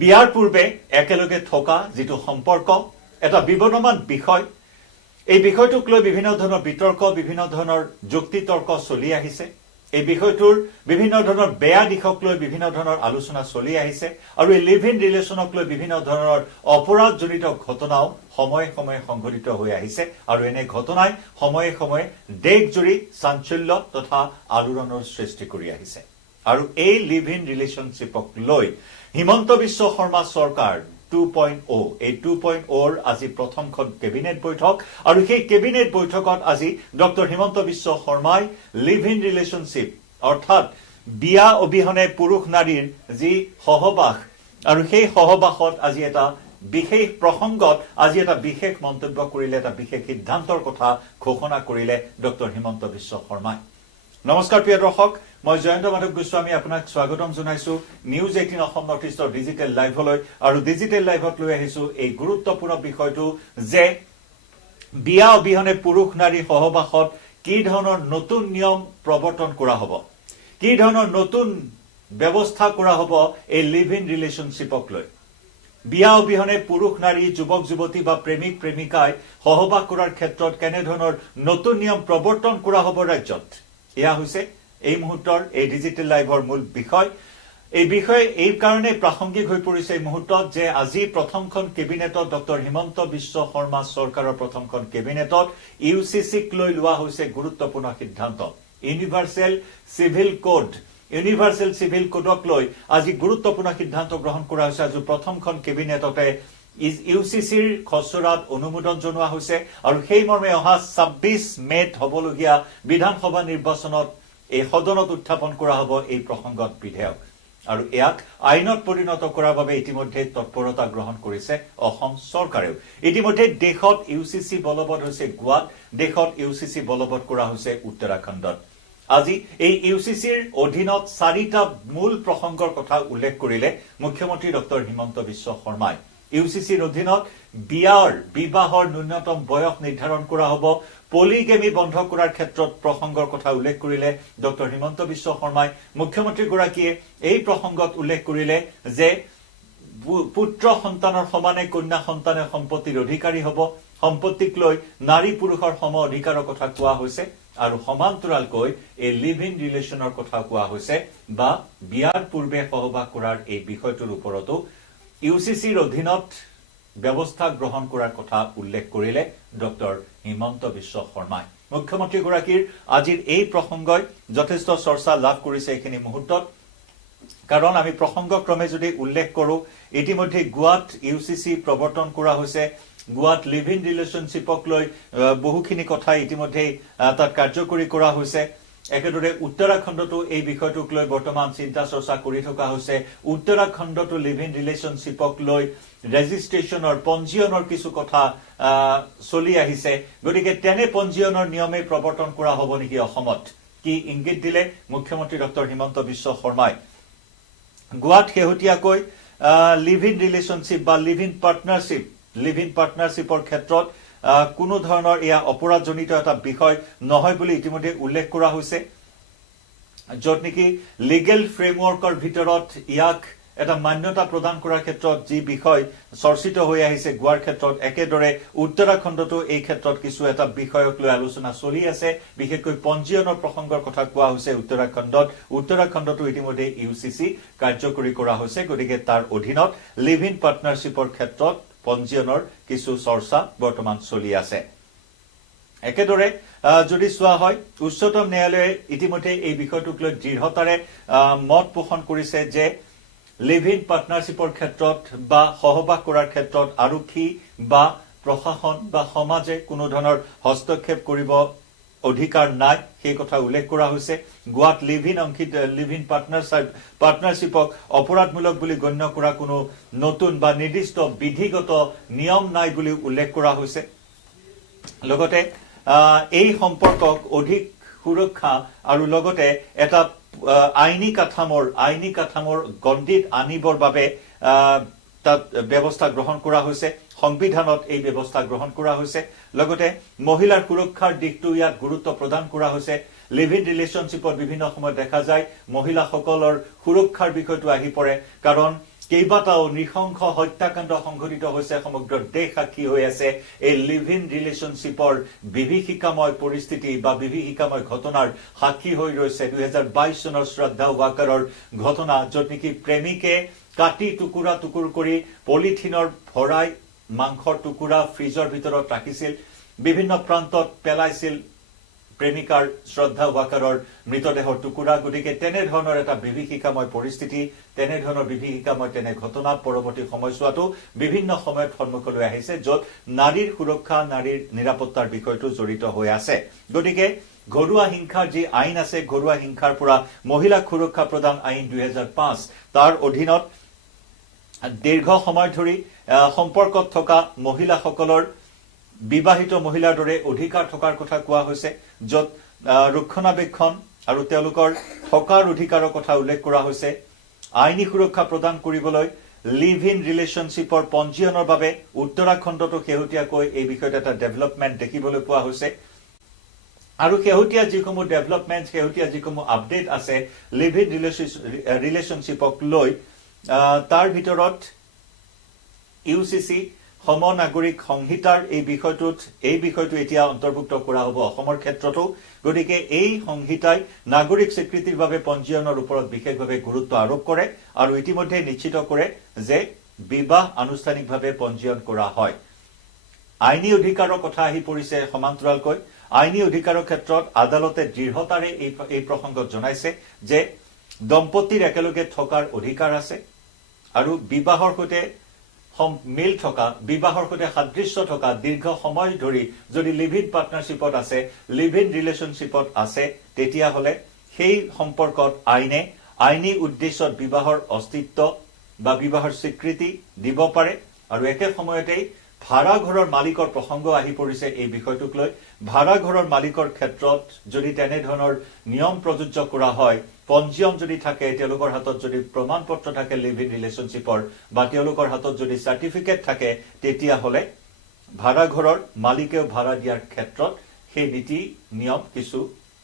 বিয়াৰ পূৰ্বে একেলগে থকা যেটো সম্পৰ্ক এটা বিবৰ্ণমান বিষয় এই বিষয়টোক লৈ বিভিন্ন ধৰণৰ বিতৰ্ক বিভিন্ন ধৰণৰ যুক্তি তৰ্ক চলি আহিছে এই বিষয়টোৰ বিভিন্ন ধৰণৰ বেয়া দিশক লৈ বিভিন্ন ধৰণৰ আলোচনা চলি আহিছে আৰু এই লিভ ইন ৰিলেচনক লৈ বিভিন্ন ধৰণৰ অপৰাধজনিত ঘটনাও সময়ে সময়ে সংঘটিত হৈ আহিছে আৰু এনে ঘটনাই সময়ে সময়ে দেশজুৰি চাঞ্চল্য তথা আলোড়নৰ সৃষ্টি কৰি আহিছে আৰু এই লিভ ইন ৰিলেশনশিপক লৈ হিমন্ত বিশ্ব শৰ্মা চৰকাৰ 2.0 এই 2.0 আজি প্ৰথমখন কেবিনেট বৈঠক আৰু সেই কেবিনেট বৈঠকত আজি ডক্টৰ হিমন্ত বিশ্ব শৰ্মাই লিভ ইন ৰিলেশনশিপ অৰ্থাৎ বিয়া অবিহনে পুৰুষ নাৰীৰ যি সহবাস আৰু সেই সহবাসত আজি এটা বিশেষ প্ৰসংগত আজি এটা বিশেষ মন্তব্য কৰিলে এটা বিশেষ সিদ্ধান্তৰ কথা ঘোষণা কৰিলে ডক্টৰ হিমন্ত বিশ্ব শৰ্মাই নমস্কাৰ প্ৰিয় দৰ্শক মই জয়ন্ত মাধৱ গোস্বামী আপোনাক স্বাগতম জনাইছো নিউজ 18 অসম নৰ্থ ইষ্টৰ ডিজিটেল লাইভলৈ আৰু ডিজিটেল লাইভত লৈ আহিছো এই গুৰুত্বপূৰ্ণ বিষয়টো যে বিয়া অবিহনে পুৰুষ নাৰী সহবাসত কি ধৰণৰ নতুন নিয়ম প্ৰৱৰ্তন কৰা হ'ব কি ধৰণৰ নতুন ব্যৱস্থা কৰা হ'ব এই লিভ ইন ৰিলেশনশিপক লৈ বিয়া অবিহনে পুৰুষ নাৰী যুৱক যুৱতী বা প্ৰেমিক প্ৰেমিকাই সহবাস কৰাৰ ক্ষেত্ৰত কেনে ধৰণৰ নতুন নিয়ম প্ৰৱৰ্তন কৰা হ'ব ৰাজ্যত এয়া হৈছে এই মুহূৰ্তৰ এই ডিজিটেল লাইভৰ মূল বিষয় এই বিষয় এই কাৰণে প্ৰাসংগিক হৈ পৰিছে এই মুহূৰ্তত যে আজি প্ৰথমখন কেবিনেটত ডক্টৰ হিমন্ত বিশ্ব শৰ্মা চৰকাৰৰ প্ৰথমখন কেবিনেটত ইউসিসিক লৈ লোৱা হৈছে গুৰুত্বপূৰ্ণ সিদ্ধান্ত ইউনিভাৰ্সেল সিভিল কোডক লৈ আজি গুৰুত্বপূৰ্ণ সিদ্ধান্ত গ্ৰহণ কৰা হৈছে আজি প্ৰথমখন কেবিনেটতে ইউসিসিৰ খচৰাত অনুমোদন জনোৱা হৈছে আৰু সেই মৰ্মে অহা 26 মেত হ'বলগীয়া বিধানসভা নিৰ্বাচনত এই সদনত উত্থাপন কৰা হ'ব এই প্ৰসংগত বিধেয়ক আৰু ইয়াক আইনত পৰিণত কৰাৰ বাবে ইতিমধ্যে তৎপৰতা গ্ৰহণ কৰিছে অসম চৰকাৰেও ইতিমধ্যে দেশত ইউসিসি বলবৎ হৈছে গোৱাত দেশত ইউসিসি বলবৎ কৰা হৈছে উত্তৰাখণ্ডত আজি এই ইউসিসিৰ অধীনত 4টা মূল প্ৰসংগৰ কথা উল্লেখ কৰিলে মুখ্যমন্ত্ৰী ডক্টৰ হিমন্ত বিশ্ব শৰ্মাই ইউসিসিৰ অধীনত বিবাহৰ ন্যূনতম বয়স নিৰ্ধাৰণ কৰা হ'ব পলিগেমি বন্ধ কৰাৰ ক্ষেত্ৰত প্ৰসংগৰ কথা উল্লেখ কৰিলে ডক্টৰ হিমন্ত বিশ্ব শৰ্মাই মুখ্যমন্ত্ৰী গৰাকীয়ে এই প্ৰসংগত উল্লেখ কৰিলে যে পুত্ৰ সন্তানৰ সমানে কন্যা সন্তানে সম্পত্তিৰ অধিকাৰী হ'ব সম্পত্তিক লৈ নাৰী পুৰুষৰ সম অধিকাৰৰ কথা কোৱা হৈছে আৰু সমান্তৰালকৈ এই লিভ ইন ৰিলেশনৰ কথা কোৱা হৈছে বা বিয়াৰ পূৰ্বে সহবাস কৰাৰ এই বিষয়টোৰ ওপৰতো ইউসিসিৰ অধীনত ব্যৱস্থা গ্ৰহণ কৰাৰ কথা উল্লেখ কৰিলে ডক্টৰ হিমন্ত বিশ্ব শৰ্মাই মুখ্যমন্ত্ৰী গৰাকীৰ আজিৰ এই প্ৰসংগই যথেষ্ট চৰ্চা লাভ কৰিছে এইখিনি মুহূৰ্তত কাৰণ আমি প্ৰসংগক্ৰমে যদি উল্লেখ কৰো ইতিমধ্যে গোৱাত ইউসিসি প্ৰৱৰ্তন কৰা হৈছে গোৱাত লিভ ইন ৰিলেশনশিপক লৈ বহুখিনি কথা ইতিমধ্যে তাত কাৰ্যকৰী কৰা হৈছে একেদৰে উত্তৰাখণ্ডতো এই বিষয়টোক লৈ বৰ্তমান চিন্তা চৰ্চা কৰি থকা হৈছে উত্তৰাখণ্ডতো লিভ ইন ৰিলেশনশিপক লৈ ৰেজিষ্ট্ৰেচনৰ পঞ্জীয়নৰ কিছু কথা চলি আহিছে গতিকে তেনে পঞ্জীয়নৰ নিয়মে প্ৰৱৰ্তন কৰা হ'ব নেকি অসমত কি ইংগিত দিলে মুখ্যমন্ত্ৰী ডক্টৰ হিমন্ত বিশ্ব শৰ্মাই গোৱাত শেহতীয়াকৈ লিভ ইন ৰিলেশনশিপ বা লিভ ইন পাৰ্টনাৰশ্বিপৰ ক্ষেত্ৰত কোনো ধৰণৰ এয়া অপৰাধজনিত এটা বিষয় নহয় বুলি ইতিমধ্যে উল্লেখ কৰা হৈছে যত নেকি লিগেল ফ্ৰেমৱৰ্কৰ ভিতৰত ইয়াক এটা মান্যতা প্ৰদান কৰাৰ ক্ষেত্ৰত যি বিষয় চৰ্চিত হৈ আহিছে গোৱাৰ ক্ষেত্ৰত একেদৰে উত্তৰাখণ্ডতো এই ক্ষেত্ৰত কিছু এটা বিষয়ক লৈ আলোচনা চলি আছে বিশেষকৈ পঞ্জীয়নৰ প্ৰসংগৰ কথা কোৱা হৈছে উত্তৰাখণ্ডতো ইতিমধ্যে ইউসিসি কাৰ্যকৰী কৰা হৈছে গতিকে তাৰ অধীনত লিভ ইন পাৰ্টনাৰশ্বিপৰ ক্ষেত্ৰত পঞ্জীয়নৰ কিছু চৰ্চা বৰ্তমান চলি আছে একেদৰে যদি চোৱা হয় উচ্চতম ন্যায়ালয়ে ইতিমধ্যে এই বিষয়টোক লৈ দৃঢ়তাৰে মত পোষণ কৰিছে যে লিভ ইন পাৰ্টনাৰশ্বিপৰ ক্ষেত্ৰত বা সহবাস কৰাৰ ক্ষেত্ৰত আৰক্ষী বা প্ৰশাসন বা সমাজে কোনো ধৰণৰ হস্তক্ষেপ কৰিব অধিকাৰ নাই সেই কথা উল্লেখ কৰা হৈছে গোৱাত লিভ ইন পাৰ্টনাৰশ্বিপক অপৰাধমূলক বুলি গণ্য কৰা কোনো নতুন বা নিৰ্দিষ্ট বিধিগত নিয়ম নাই বুলি উল্লেখ কৰা হৈছে লগতে এই সম্পৰ্কক অধিক সুৰক্ষা আৰু লগতে এটা আইনী কাঠামোৰ গণ্ডিত আনিবৰ বাবে তাত ব্যৱস্থা গ্ৰহণ কৰা হৈছে সংবিধানত এই ব্যৱস্থা গ্ৰহণ কৰা হৈছে লগতে মহিলাৰ সুৰক্ষাৰ দিশটো ইয়াত গুৰুত্ব প্ৰদান কৰা হৈছে লিভ ইন ৰিলেশনশিপত বিভিন্ন সময় দেখা যায় মহিলাসকলৰ সুৰক্ষাৰ বিষয়টো আহি পৰে কাৰণ কেইবাটাও নৃশংস হত্যাকাণ্ড সংঘটিত হৈছে সমগ্ৰ দেশ সাক্ষী হৈ আছে এই লিভ ইন ৰিলেশ্যনশ্বিপৰ বিভীষিকাময় পৰিস্থিতি বা বিভীষিকাময় ঘটনাৰ সাক্ষী হৈ ৰৈছে 2022 চনৰ শ্ৰদ্ধা ৱাকাৰৰ ঘটনা য'ত নেকি প্ৰেমিকে কাটি টুকুৰা টুকুৰ কৰি পলিথিনৰ ভৰাই মাংসৰ টুকুৰা ফ্ৰিজৰ ভিতৰত ৰাখিছিল বিভিন্ন প্ৰান্তত পেলাইছিল প্ৰেমিকাৰ শ্ৰদ্ধা ৱাকাৰৰ মৃতদেহৰ টুকুৰা গতিকে তেনে ধৰণৰ এটা বিভীষিকাময় পৰিস্থিতি তেনে ধৰণৰ বিভীষিকাময় তেনে ঘটনা পৰৱৰ্তী সময়ছোৱাতো বিভিন্ন সময়ত সন্মুখলৈ আহিছে য'ত নাৰীৰ সুৰক্ষা নাৰীৰ নিৰাপত্তাৰ বিষয়টো জড়িত হৈ আছে গতিকে ঘৰুৱা হিংসাৰ যি আইন আছে ঘৰুৱা হিংসাৰ পৰা মহিলাক সুৰক্ষা প্ৰদান আইন 2005 তাৰ অধীনত দীৰ্ঘ সময় ধৰি সম্পৰ্কত থকা মহিলাসকলৰ বিবাহিত মহিলাৰ দৰে অধিকাৰ থকাৰ কথা কোৱা হৈছে য'ত ৰক্ষণাবেক্ষণ আৰু তেওঁলোকৰ থকাৰ অধিকাৰৰ কথা উল্লেখ কৰা হৈছে আইনী সুৰক্ষা প্ৰদান কৰিবলৈ লিভ ইন ৰিলেশ্যনশ্বিপৰ পঞ্জীয়নৰ বাবে উত্তৰাখণ্ডতো শেহতীয়াকৈ এই বিষয়ত এটা ডেভেলপমেণ্ট দেখিবলৈ পোৱা হৈছে আৰু শেহতীয়া যিসমূহ ডেভেলপমেণ্ট শেহতীয়া যিসমূহ আপডেট আছে লিভ ইন ৰিলেশ্যনশ্বিপক লৈ তাৰ ভিতৰত ইউচিচি সমনাগৰিক সংহিতাৰ এই বিষয়টো এতিয়া অন্তৰ্ভুক্ত কৰা হ'ব অসমৰ ক্ষেত্ৰতো গতিকে এই সংহিতাই নাগৰিক স্বীকৃতিৰ বাবে পঞ্জীয়নৰ ওপৰত বিশেষভাৱে গুৰুত্ব আৰোপ কৰে আৰু ইতিমধ্যে নিশ্চিত কৰে যে বিবাহ আনুষ্ঠানিকভাৱে পঞ্জীয়ন কৰা হয় আইনী অধিকাৰৰ কথা আহি পৰিছে সমান্তৰালকৈ আইনী অধিকাৰৰ ক্ষেত্ৰত আদালতে দৃঢ়তাৰে এই প্ৰসংগত জনাইছে যে দম্পতীৰ একেলগে থকাৰ অধিকাৰ আছে আৰু বিবাহৰ সৈতে মিল থকা বিবাহৰ সৈতে সাদৃশ্য থকা দীৰ্ঘ সময় ধৰি যদি লিভ ইন পাৰ্টনাৰশ্বিপত আছে লিভ ইন ৰিলেশ্যনশ্বিপত আছে তেতিয়াহ'লে সেই সম্পৰ্কত আইনী উদ্দেশ্যত বিবাহৰ অস্তিত্ব বা বিবাহৰ স্বীকৃতি দিব পাৰে আৰু একে সময়তেই ভাড়া ঘৰৰ মালিকৰ প্ৰসংগ আহি পৰিছে এই বিষয়টোক লৈ ভাড়া ঘৰৰ মালিকৰ ক্ষেত্ৰত যদি তেনে ধৰণৰ নিয়ম প্ৰযোজ্য কৰা হয় পঞ্জীয়ন যদি থাকে তেওঁলোকৰ হাতত যদি প্ৰমাণ পত্ৰ থাকে লিভ ইন ৰিলেশ্যনশ্বিপৰ বা তেওঁলোকৰ হাতত যদি সাৰ্টিফিকেট থাকে তেতিয়াহ'লে ভাড়া ঘৰৰ মালিকেও ভাড়া দিয়াৰ ক্ষেত্ৰত সেই নীতি নিয়ম কিছু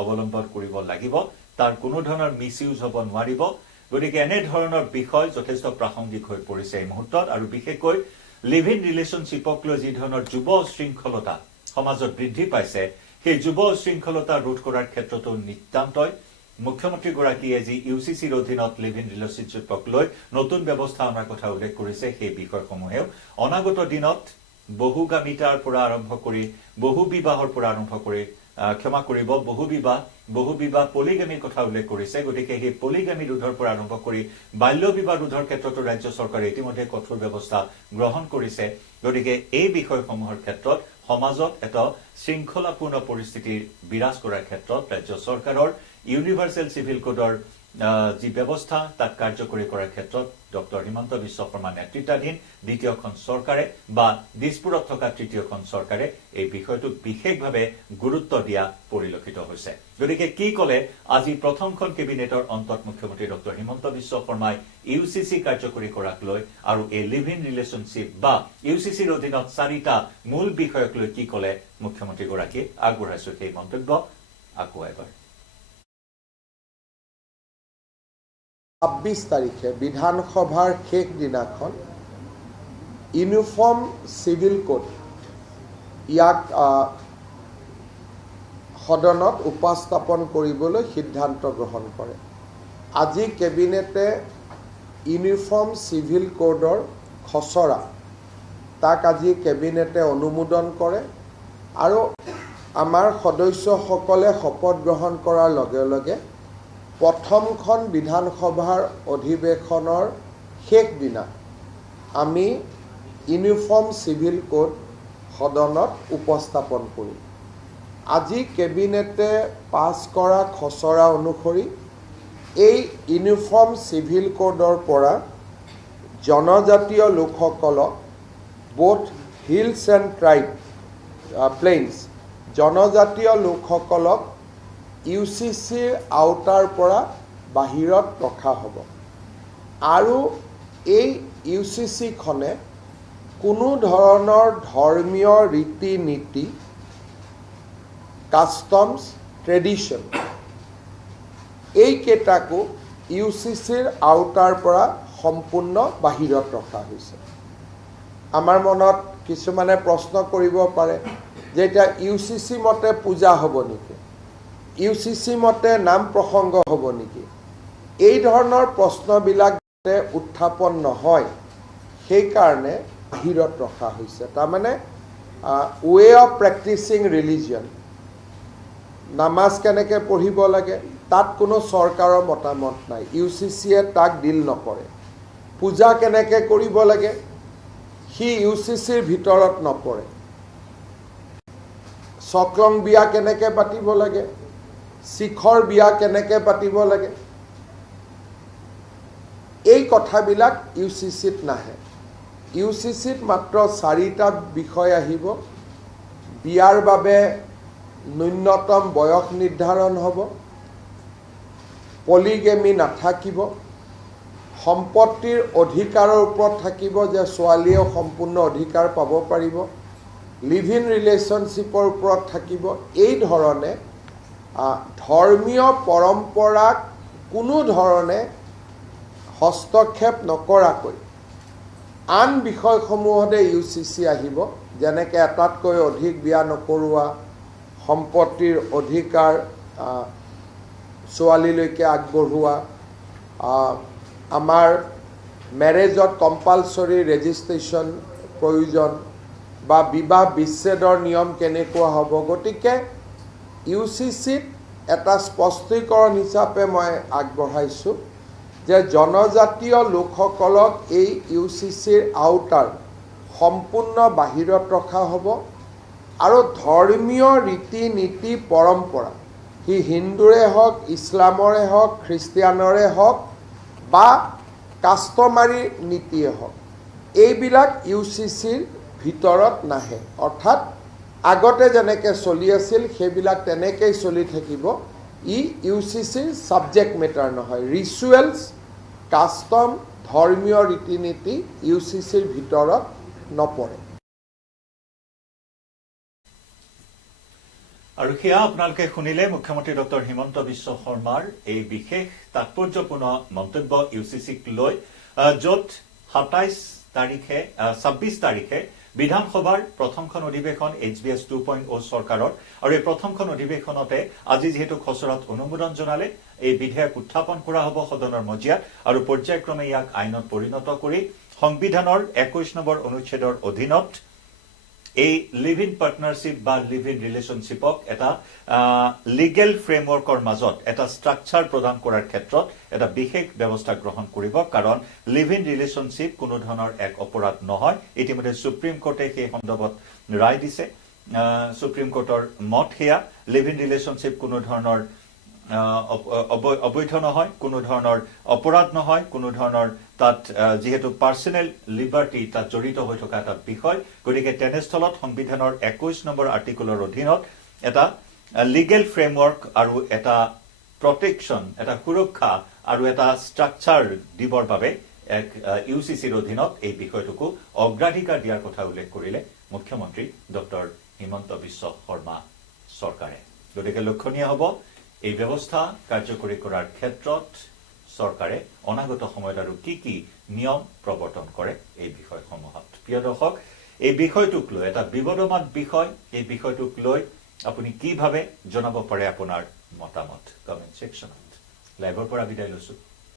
অৱলম্বন কৰিব লাগিব তাৰ কোনো ধৰণৰ মিসইউজ হ'ব নোৱাৰিব গতিকে এনে ধৰণৰ বিষয় যথেষ্ট প্ৰাসংগিক হৈ পৰিছে এই মুহূৰ্তত আৰু বিশেষকৈ লিভ ইন ৰিলেশ্যনশ্বিপক লৈ যি ধৰণৰ যুৱ শৃংখলতা সমাজত বৃদ্ধি পাইছে সেই যুৱ শৃংখলতা ৰোধ কৰাৰ ক্ষেত্ৰতো নিতান্তই মুখ্যমন্ত্ৰীগৰাকীয়ে যি ইউচিচিৰ অধীনত লিভ ইন ৰিলেশ্যনশ্বিপক লৈ নতুন ব্যৱস্থা অনাৰ কথা উল্লেখ কৰিছে সেই বিষয়সমূহেও অনাগত দিনত বহুগামিতাৰ পৰা আৰম্ভ কৰি বহু বিবাহৰ পৰা আৰম্ভ কৰি ক্ষমা কৰিব বহু বিবাহ পলিগামীৰ কথা উল্লেখ কৰিছে গতিকে সেই পলিগামী ৰোধৰ পৰা আৰম্ভ কৰি বাল্য বিবাহ ৰোধৰ ক্ষেত্ৰতো ৰাজ্য চৰকাৰে ইতিমধ্যে কঠোৰ ব্যৱস্থা গ্ৰহণ কৰিছে গতিকে এই বিষয়সমূহৰ ক্ষেত্ৰত সমাজত এটা শৃংখলাপূৰ্ণ পৰিস্থিতিৰ বিৰাজ কৰাৰ ক্ষেত্ৰত ৰাজ্য চৰকাৰৰ ইউনিভাৰ্সেল সিভিল কোডৰ যি ব্যৱস্থা তাক কাৰ্যকৰী কৰাৰ ক্ষেত্ৰত ডক্টৰ হিমন্ত বিশ্ব শৰ্মা নেতৃত্বাধীন দ্বিতীয়খন চৰকাৰে বা দিছপুৰত থকা তৃতীয়খন চৰকাৰে এই বিষয়টোক বিশেষভাৱে গুৰুত্ব দিয়া পৰিলক্ষিত হৈছে গতিকে কি ক'লে আজি প্ৰথমখন কেবিনেটৰ অন্তত মুখ্যমন্ত্ৰী ডক্টৰ হিমন্ত বিশ্ব শৰ্মাই ইউচিচি কাৰ্যকৰী কৰাক লৈ আৰু এই লিভ ইন ৰিলেশ্যনশ্বিপ বা ইউচিচিৰ অধীনত 4টা মূল বিষয়ক লৈ কি ক'লে মুখ্যমন্ত্ৰীগৰাকীয়ে আগবঢ়াইছো সেই মন্তব্য আকৌ এবাৰ 26 তাৰিখে বিধানসভাৰ শেষ দিনাখন ইউনিফৰ্ম সিভিল কোড ইয়াক সদনত উপস্থাপন কৰিবলৈ সিদ্ধান্ত গ্ৰহণ কৰে আজি কেবিনেটে ইউনিফৰ্ম সিভিল কোডৰ খচৰা তাক আজি কেবিনেটে অনুমোদন কৰে আৰু আমাৰ সদস্যসকলে শপত গ্ৰহণ কৰাৰ লগে লগে প্ৰথমখন বিধানসভাৰ অধিৱেশনৰ শেষ দিনা আমি ইউনিফৰ্ম সিভিল কোড সদনত উপস্থাপন কৰিম আজি কেবিনেটে পাছ কৰা খচৰা অনুসৰি এই ইউনিফৰ্ম সিভিল কোডৰ পৰা জনজাতীয় লোকসকলক both hills and tribe plains জনজাতীয় লোকসকলক ইউচিচিৰ আওতাৰ পৰা বাহিৰত ৰখা হ'ব আৰু এই ইউচিচিখনে কোনো ধৰণৰ ধৰ্মীয় ৰীতি নীতি কাষ্টমছ ট্ৰেডিশ্যন এইকেইটাকো ইউচিচিৰ আওতাৰ পৰা সম্পূৰ্ণ বাহিৰত ৰখা হৈছে। আমাৰ মনত কিছুমানে প্ৰশ্ন কৰিব পাৰে যে এতিয়া UCC মতে পূজা হ'ব নেকি, UCC মতে নাম প্ৰসংগ হ'ব নেকি, এই ধৰণৰ প্ৰশ্নবিলাক যাতে উত্থাপন নহয় সেইকাৰণে বাহিৰত ৰখা হৈছে। তাৰমানে ৱে অফ প্ৰেক্টিচিং ৰিলিজিয়ন, নামাজ কেনেকৈ পঢ়িব লাগে তাত কোনো চৰকাৰৰ মতামত নাই, UCCয়ে তাক ডিল নকৰে। পূজা কেনেকৈ কৰিব লাগে সি UCCৰ ভিতৰত নপৰে। চক্ৰং বিয়া কেনেকৈ পাতিব লাগে, শিখৰ বিয়া কেনেকৈ পাতিব লাগে, এই কথাবিলাক UCCত নাহে। UCCত মাত্ৰ 4টা বিষয় আহিব। বিয়াৰ বাবে ন্যূনতম বয়স নিৰ্ধাৰণ হ'ব, পলিগেমি নাথাকিব, সম্পত্তিৰ অধিকাৰৰ ওপৰত থাকিব যে ছোৱালীয়েও সম্পূৰ্ণ অধিকাৰ পাব পাৰিব, লিভ ইন ৰিলেশ্যনশ্বিপৰ ওপৰত থাকিব। এই ধৰণে ধৰ্মীয় পৰম্পৰাক কোনো ধৰণে হস্তক্ষেপ নকৰাকৈ আন বিষয়সমূহতে UCC আহিব, যেনেকৈ এটাতকৈ অধিক বিয়া নকৰোৱা, সম্পত্তিৰ অধিকাৰ ছোৱালীলৈকে আগবঢ়োৱা, আমাৰ মেৰেজত কম্পালচৰি ৰেজিষ্ট্ৰেশ্যন প্ৰয়োজন বা বিবাহ বিচ্ছেদৰ নিয়ম কেনেকুৱা হ'ব। গতিকে UCCত এটা স্পষ্টীকৰণ হিচাপে মই আগবঢ়াইছোঁ যে জনজাতীয় লোকসকলক এই UCCৰ আওতাৰ সম্পূৰ্ণ বাহিৰত ৰখা হ'ব আৰু ধৰ্মীয় ৰীতি নীতি পৰম্পৰা সি হিন্দুৰে হওক, ইছলামৰে হওক, খ্ৰীষ্টিয়ানৰে হওক বা কাষ্টমাৰী নীতিয়ে হওক, এইবিলাক UCCৰ ভিতৰত নাহে। অৰ্থাৎ আগতে যেনেকৈ চলি আছিল সেইবিলাক তেনেকৈ চলি থাকিব। ই UCCৰ ছাবজেক্ট মেটাৰ নহয়। ৰিচুৱেলছ, কাষ্টম, ধৰ্মীয় ৰীতি নীতি UCCৰ ভিতৰত নপৰে। আৰু সেয়া আপোনালোকে শুনিলে মুখ্যমন্ত্ৰী ডক্টৰ হিমন্ত বিশ্ব শৰ্মাৰ এই বিশেষ তাৎপৰ্যপূৰ্ণ মন্তব্য UCCক লৈ, য'ত 26 তাৰিখে বিধানসভাৰ প্ৰথমখন অধিৱেশন HBS 2.0 চৰকাৰৰ, আৰু এই প্ৰথমখন অধিৱেশনতে আজি যিহেতু খচৰাত অনুমোদন জনালে এই বিধেয়ক উত্থাপন কৰা হ'ব সদনৰ মজিয়াত আৰু পৰ্যায়ক্ৰমে ইয়াক আইনত পৰিণত কৰি সংবিধানৰ 21 নম্বৰ অনুচ্ছেদৰ অধীনত এই লিভ ইন পাৰ্টনাৰশ্বিপ বা লিভ ইন ৰিলেশ্যনশ্বিপক এটা লিগেল ফ্ৰেমৱৰ্কৰ মাজত এটা ষ্ট্ৰাকচাৰ প্ৰদান কৰাৰ ক্ষেত্ৰত এটা বিশেষ ব্যৱস্থা গ্ৰহণ কৰিব। কাৰণ লিভ ইন ৰিলেশ্যনশ্বিপ কোনো ধৰণৰ এক অপৰাধ নহয়। ইতিমধ্যে সুপ্ৰিম কোৰ্টে সেই সন্দৰ্ভত ৰায় দিছে। সুপ্ৰিম কোৰ্টৰ মত সেয়া, লিভ ইন ৰিলেশ্যনশ্বিপ কোনো ধৰণৰ অবৈধ নহয়, কোনো ধৰণৰ অপৰাধ নহয়, কোনো ধৰণৰ তাত যিহেতু পাৰ্চনেল লিবাৰ্টি তাত জড়িত হৈ থকা এটা বিষয়। গতিকে তেনেস্থলত সংবিধানৰ 21 নম্বৰ আৰ্টিকলৰ অধীনত এটা লিগেল ফ্ৰেমৱৰ্ক আৰু এটা প্ৰটেকশ্যন, এটা সুৰক্ষা আৰু এটা ষ্ট্ৰাকচাৰ দিবৰ বাবে এক UCCৰ অধীনত এই বিষয়টোকো অগ্ৰাধিকাৰ দিয়াৰ কথা উল্লেখ কৰিলে মুখ্যমন্ত্ৰী ডক্টৰ হিমন্ত বিশ্ব শৰ্মা চৰকাৰে। গতিকে লক্ষণীয় হ'ব এই ব্যৱস্থা কাৰ্যকৰী কৰাৰ ক্ষেত্ৰত চৰকাৰে অনাগত সময়ত আৰু কি কি নিয়ম প্ৰৱৰ্তন কৰে এই বিষয়সমূহত। প্ৰিয় দৰ্শক, এই বিষয়টোক লৈ এটা বিবাদমান বিষয়, এই বিষয়টোক লৈ আপুনি কি ভাবে জনাব পাৰে আপোনাৰ মতামত কমেন্ট সেকশনত। লাইভৰ পৰা বিদায় লৈছো।